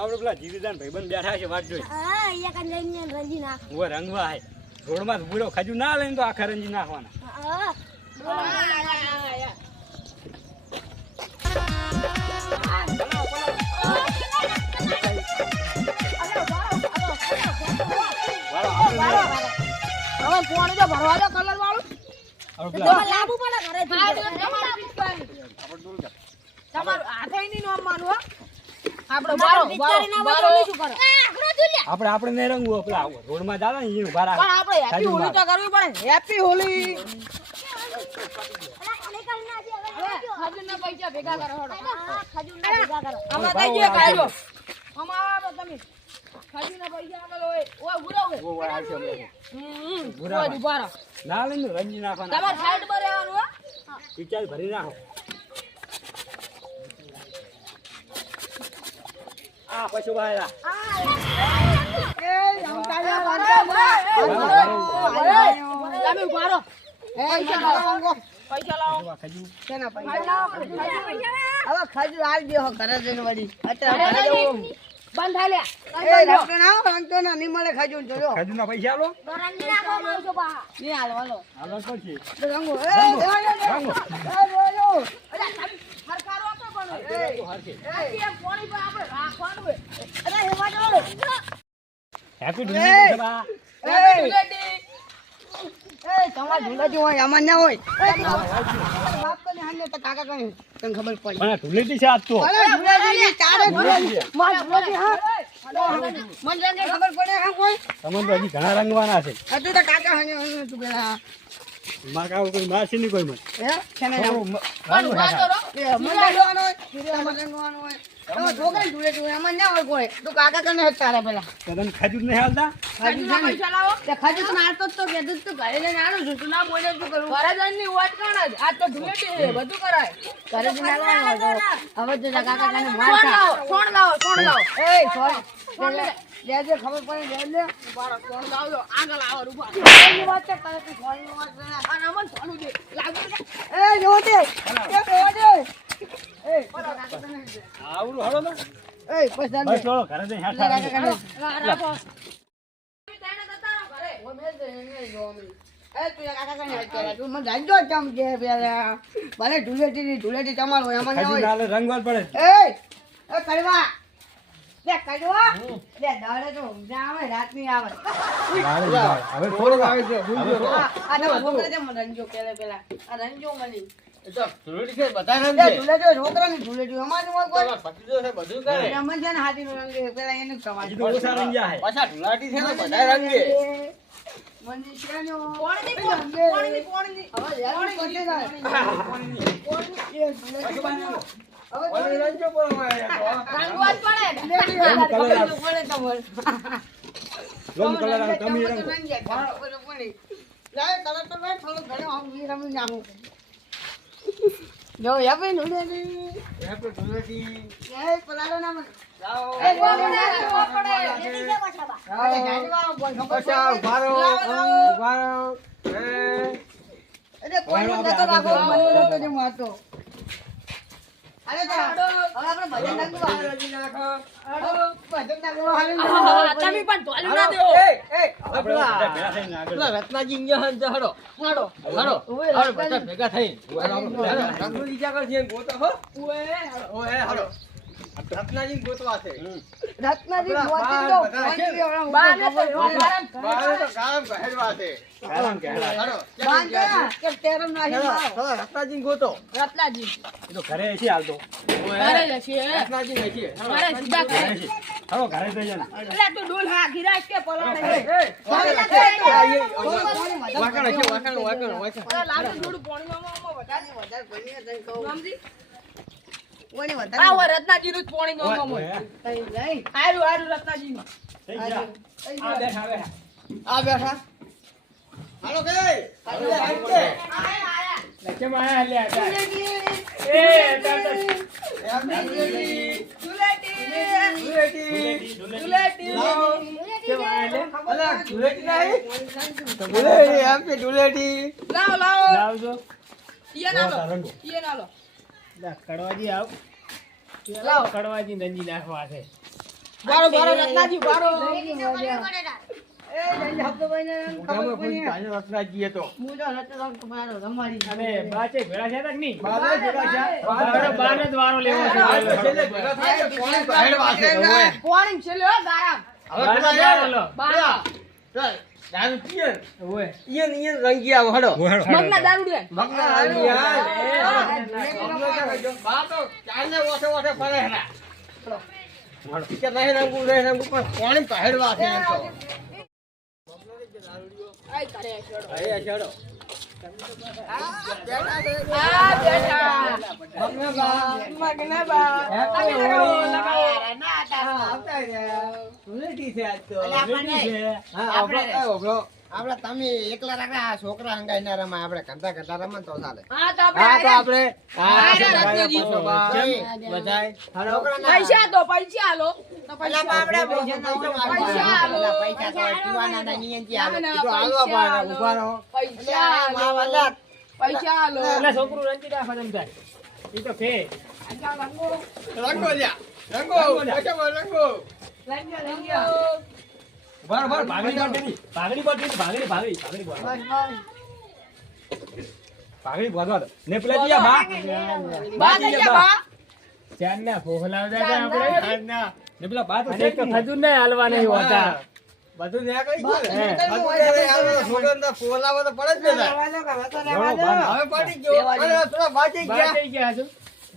આપણે પેલા જીવીદાન ભાઈબંધ બેઠા છે વાત જોઈ. હા અહીંયા કાન લઈને રંજી નાખ. ઓય રંગવા હે. રોડમાં ભૂરો ખજુ ના લઈને તો આખા રંજી નાખવાના. હા હવે ફોન જો ભરવા દો કલર વાળું તમારે લાવવું પડે ઘરે તમારું હાથે નહીં નામ માનવા આપણે આપણે નહીં રંગવું પેલા રોડમાં જાવે ને ઈ ઉભા રાખે. હેપી હોલી તો કરવી પડે હેપી હોલી ખજૂરના પૈસા ભેગા કરો હડો ખજૂરના ભેગા કરો. આમાં કઈ જે કાઢો આમાં તમે ખજૂરના પૈસા આગળ હોય ઓય ઉરા હોય ઓય આવશે હમણાં. ઓય ઉભા ના લઈને રંજી નાખવાના. તમાર સાઈડ પર રહેવાનું હો પિચાલ ભરી નાખો. આ પશુ ભાઈલા તમે ઉભા રહો પૈસા લાવો ખજુ કેના પૈસા હવે ખજૂર આલ દે હો ઘરે જઈને વળી અત્યારે બંધ હાલ્યા એ રંગતો ના ની મળે ખજૂર જોજો ખજુના પૈસા આલો. તો રંજી નાખવાનો છો બા. ની હાલવાનો હાલો તો છે. રંગો રંગો. સરકારો આપો પણ તો હરશે. પાણી પર આપણે રાખવાનું હોય અરે હેવા જો. હેપી ડુલેટી બા. તમાર ઢુલેટી હોય અમાર ના હોય બાપ તો ને હાને તો કાકા કઈ તને ખબર પડી પણ ડુલેટી છે આજ તો. ઢુલેટી ચારે ઢુલેટી માર ઢુલેટી હા મન રંગે ખબર પડે હા કોઈ તમને તો હજી ઘણા રંગવાના છે. હજુ તો કાકા હાને તું પેલા માર કાકો કોઈ મારશે નહીં કોઈ મને. હે કેને રંગવું એ મન રંગવાનો હોય તમાર રંગવાનો હોય તમાર છોકરા ઢુલેટી હોય અમાર ના હોય કોઈ તું કાકા કને તારે પેલા તને ખજૂર નહીં હાલતા. પૈસા લાવો તે ખાજુ તો નાતો તો કે દૂધ તો ઘરે જઈને આનું છું તું ના બોલે શું કરું ઘરે જઈને વાત કણ જ આ તો ઢુલેટી છે બધું કરાય ઘરે જઈને આવવાનું હવે જો કાકા કને માર છોડ લાવો એ છોડ લે ખબર પડે લે બારો છોડ લાવો આગળ આવો રૂપા એની વાત છે કરે તું છોડ ની વાત કરે અને અમન છોડું દે લાગુ એ જો દે એ કાકા કને આવડું હળો ને. એ પૈસા બસ ચલો ઘરે જઈને હેઠા કાકા કને રાખો. ઢુલેટી તમારું હોય એમાં ના ખજૂર હોય નાલે રંગવાલ પડે. એ કડવા લે કડવા લે દાડે તો ઊંઘા આવે રાત ની આવે હવે થોડોક આવે છે. આ તો છોકરા જેમ રંજો પેલા આ રંજો મની ઢુલેટી છે બધા રંગ એ છે ઢુલેટી છોકરા ની ઢુલેટી અમારું હોય કોઈ તમારા ભત્રીજો છે બધું કરે એમાં છે ને હાથી નું રંગ પેલા એનું સમાજ હજી તો ઓછા રંગ્યા હે. પાછા ઢુલાટી છે ને બધા રંગ છે મનીષાનો પાણી હવે યાર કોટે જાય ઓલી રંજો બોલવા રંગવા જ પડે. લોન કલર આવે તમે રંગો. જો યાબે નુડે હેપી ઢુલેટી એ પલાડો ના મને જાઓ એ બોલો ના પડે એની જે પાછા બા. અરે ગાડીવાળો બોલ પાછા ઉભા રહો ઉભા રહો અરે કોઈ નો નતો રાખો મને તો જે મારતો અરે તો હવે આપણે ભજન નાખવા રજી નાખો ભજન નાખવા હાલે તમે પણ ઢોલું ના દેવો. આપણે બધા ભેગા થઈને આગળ. પેલા રત્નાજી ઇન્જન છે હડો હાડો હડો હડો બધા ભેગા થઈ રંગો ઈજા કરશે ગોતો હો ઓએ હડો રત્નાજી ગોતવા છે રત્નાજી ગોતી દો બા ને તો બારે તો ગામ ગહેરવા છે કારમ કે હેડા. હડો બાંધા કે તેરમ નાહી મારો રત્નાજી ગોતો રત્નાજી એ તો ઘરે છે હાલ તો. ઘરે જ છે. રત્નાજી નહીં છે ઘરે સીધા ઘરે. ઘરે છે. હાલો ઘરે જઈ જાય ને. એટલે તું ડોલ હા ગિરાશ કે પલાણે. વાકણ છે વાકણ લાગે થોડું પાણીમાં વધારે ભણીએ તને કહું સમજી. કોની આ વધારે હોય રત્નાજી નું જ પાણી નો ગમો. ઓય, કઈ નહીં હારું હારું રત્નાજી નું. થઈ ગયા. આ બેઠા બેઠા. આ બેઠા હાલો કે કેમ આયા લે આ? એ લાવો લાવો. લાવજો. ઈયે ના લો. રંગો. ઈયે ના લો. કડવાજી આવ. લાવો. કડવાજી નંજી નાખવા છે. બારો બારો રત્નાજી બારો મોઢામાં કોઈ કાંઈ રત્નાજીએ તો. અને બાચે ભેળા છે કે નહીં? બારે ભેગા છે. બારને જ વારો લેવો છે. છેલ્લે ભેગા થાય તો કોણે પહેરવા છે? હવે પોણી છેલ્લે હો ગારામ બારને જ વારો લો. બારો ચાલ, દારૂ પીએ ને, ઓય. ઈયન રંગી આવો, હડો. મગના દારૂડિયા મગના રંગી આવે. બા તો ચાલને ઓછે ઓછે ફરે હેરા. કે નહીં રંગું, નહીં રંગું, પણ કોણે પહેરવા છે એમ તો. આય તારે છોડો અહીં હશેડો. આ બેટા મગના બા. મગના બા હેપી તમે હોળી. લગાવો આવતા રહ્યા. ધૂળેટી છે આજ તો. આપણને હા, ઓગળો. આપડે તમે એકલા રાખડા આ છોકરા હંગાઈ ના રમાય આપડે કંધા કંધા રમન તો ચાલે હા તો હા, તો આપણે આપણે રત્નાજી. બધાય. હાલો. પૈસા તો પૈસા આલો તો પેલા પૈસા આપડે પૈસા આલો. પૈસા તો પીવાના ના નિયંતી આવે ના, તો હાલો પૈસા બા, આલો. ઊભા રહો. પૈસા આલો. પૈસા આલો એટલે છોકરું રંજી રાખો તમ તાર. ઈ તો ફે. રંગો લ્યા. રંગો. પૈસામાં રંગો. ઉભા રહો, ઉભા રહો. ભાગડી બોટ નહીં. ભાગડી બોટ નહીં. ભાગડી બોટ. ભાગડી બોધવા દો. ને પેલા જીયા બા. બા થઈ ગયા બા ચારના ફોફલાવતા હતા આપણે. આજના. ને પેલા બા તો અને છે એક તો જ નહીં. ખજૂર નહીં હાલવા નહીં હોતા. બધું ન્યા કઈ ગયું ને? હે. બધું ન્યા કઈ આવે, છોકરાને તો ફોલાવો તો પડે જ ને તાર. ઘણો બાર. હવે પડી ગયો. અને થોડા બાચી બા ગયા. થઈ ગયા હજુ.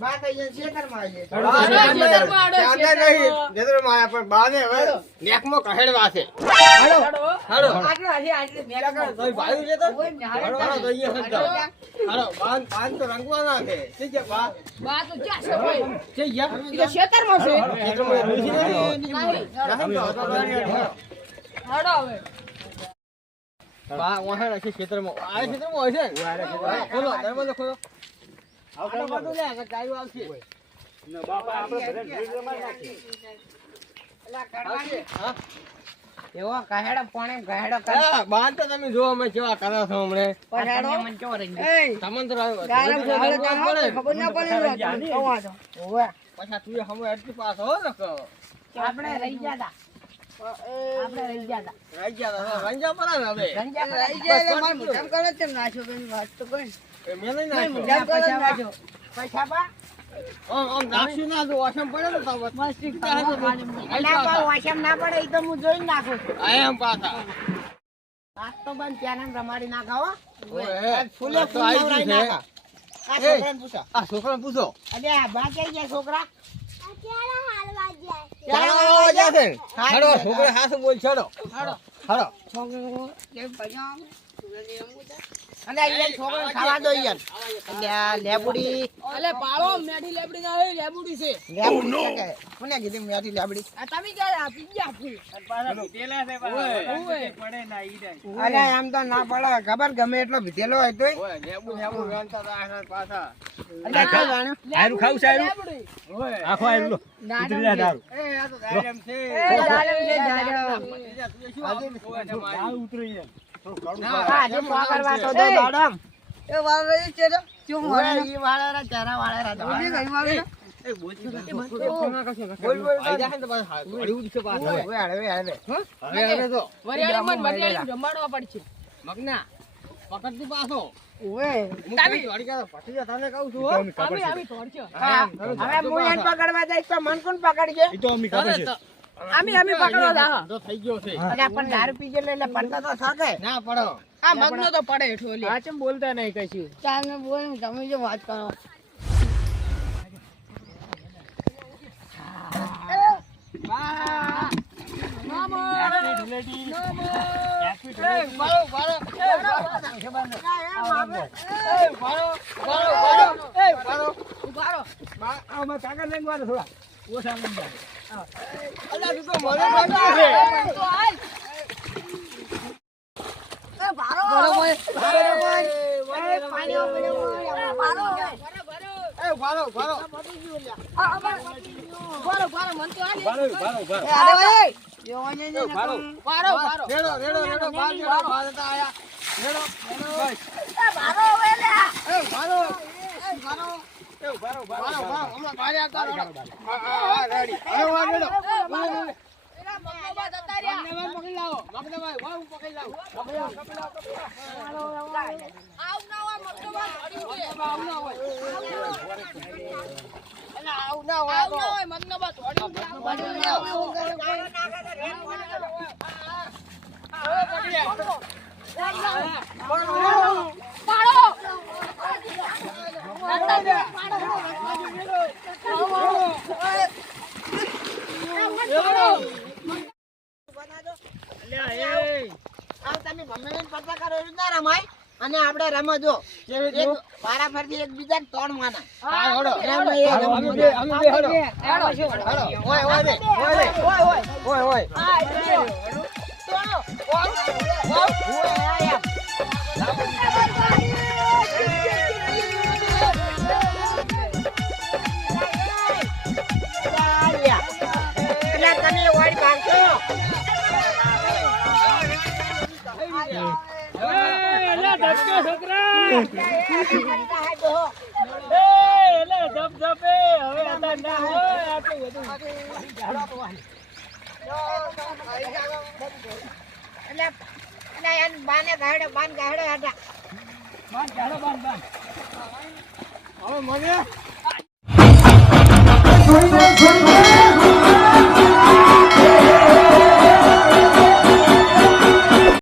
બા તો અહીંયા ખેતરમાં આવી જાય. હળો. બા હળો, ને ખેતરમાં આડો, ત્યાં ખેતરમાં. નહીં. ખેતરમાં આયા, પણ બાને હવે નેકમાં કહેડવા છે. હાલો. હાલો. આટલું હાલી, આટલું મેં ત્યાં કાંઈ ભાઈ છે તો? હાલો, હાલો, તો અહીંયા જ જાઓ. હાલો, બાન તો રંગવાના છે. ઠીક છે, બા. બા તો ક્યાં છે ભાઈ? છે ગયા? ઈ તો ખેતરમાં છે. ખેતરમાં ઋષિ નથી. નહીં. નહીં તો હતો તો નહીં. હાલો હવે. બા વાહણ હશે ખેતરમાં. આ ખેતરમાં હોય છે ને? ખોલો, દરવાજો ખોલો. આટલું બધું લે, કે ગાયો આવશે. ને બાપા આપણે બધા ભેળ રમાડી નાખીએ. આવશે. હા. એવો કહેડો પોણે કહેડો હા, બાન તો તમે જો અમે કેવા કરો છો હમણે. મને કેવો રહી ગયો. એય, તમને તો ગાયબ ખબર ખબર પડે. ખબર ના પડે ને. કવા દો. ઓવે પાછા તું હમણાં એટલી પાસ હો ને કહો. આપણે રહી ગયા તા આપણે રહી ગયા તા રહી ગયા તા, રંજા પરા ને હવે. રંજા પર રહી જાય એટલે મારે મુજામ કરે છે ને નાખ્યો બેન વાત તો કોઈ. એ મેં નહીં નાખ્યો. મુજામ કરે ને નાખ્યો. પૈસા બા આમ નાખ્યું ના તો વાસણ પડે ને તો મસ્તી ના પણ વાસમ ના પડે ઈ તો હું જોઈને નાખું છું આયા એમ પાછા. આજ તો બંધ ત્યાં રમાડી નાખા હો ઓય, ફૂલે તો ફૂલ આઈ નવરાઈ ગયું છે. નાખા આ છોકરાને પૂછો આ છોકરાને પૂછો. અરે આ બા કઈ ગયા છોકરા ચાલો આવા જા છે. હાલો, છોકરા હાસુ બોલ છોડો. હાલો. અને અહીંયા છોકરાને ખાવા દો યાર એટલે આ લેબુડી અલે પાળો મેઠી લેબડી ના હોય લેબડી છે. લેબુડી કે કોને કીધું મેથી લેબડી આ તમે ક્યારે આપી ગયા ફૂલ. અરે આમ તો ના પડે ખબર ગમે એટલો ભીધેલો હોય તોય ઓય, લેબુ લેબુ વેણતા તા આખા પાછા. એટલે ખાઈ જાણ્યું આયરું ખાવું છે આયરું? લેબડી. ઓય. આખો આયરું લો. ઉતરી જાય દારૂ. એ આ તો દાડમ છે. એ જાડમ છે જાડમ. બીજા તું શું આવું? ઓય, છે મારી. દારૂ ઉતરી જાય. ના, આજે પકડવા તો દો એ. દાડમ એ વાળ રહી છે ને. શું ઓય વાળ ઈ વાળા ચહેરા વાળા બોલી ગઈ વાળ ને. એ બોલ છે. બોલ, બોલ. આઈ જાય ને તો પાછા હળી ઉડશે પાછા. ઓય હળવે હળવે હવે હવે તો વરિયાળી માં વરિયાળી જમાડવા પડશે. મગના પકડતી પાછો. ઓય હું કઈ વાળી કાઢો. પટી જા, તને કહું છું હો. આમી તોડશે. હવે હું એને પકડવા જઈશ તો મન કોણ પકડજે ઈ તો અમી ખબર છે. આમી પકડવા જા. તો થઈ ગયો છે. અરે પણ દારૂ પી ગયેલો એટલે પડતો તો શકે ના પડો. આ મગનો તો પડે હેઠો લે. આ ચમ બોલતા નહીં કશું. ચાલ ને બોલ તમે જો વાત કરો. આમાં કાકા લઈને વાળો થોડા. ઓછા લઈને જાય. અલા, તું તો મને લાગી છે. એ ભારો ભારો. ભારો, ભારો, ભારો. રેડો રેડો રેડો બાર રેડો બાર હતા આયા. રેડો રેડો. બસ. એ ભારો. ભારો ભારો. હમણાં બારે આવતા રેડો. હા રેડી. હવે વાર રેડો. જતા રહ્યા. પકડી લાવો મગનભાઈ વાહ હું પકડી લાવું આવું ના હોય મગનભાઈ ધોડ્યું છે. આવું ના હોય આવું ના હોય મગનભાઈ ધોડ્યું છે. આવ તમે મમ્મીને પતા કરો એવું ના રમાય અને આપણે રમજો એક વારાફરતી એકબીજાને તોડ માના હા હળો રમાય એ અમે બે હળો ઓય ઓય બે ઓય ઓય તમે વાડી ભાગશો બાને ગાડે બાન ગાડે હતા હવે મને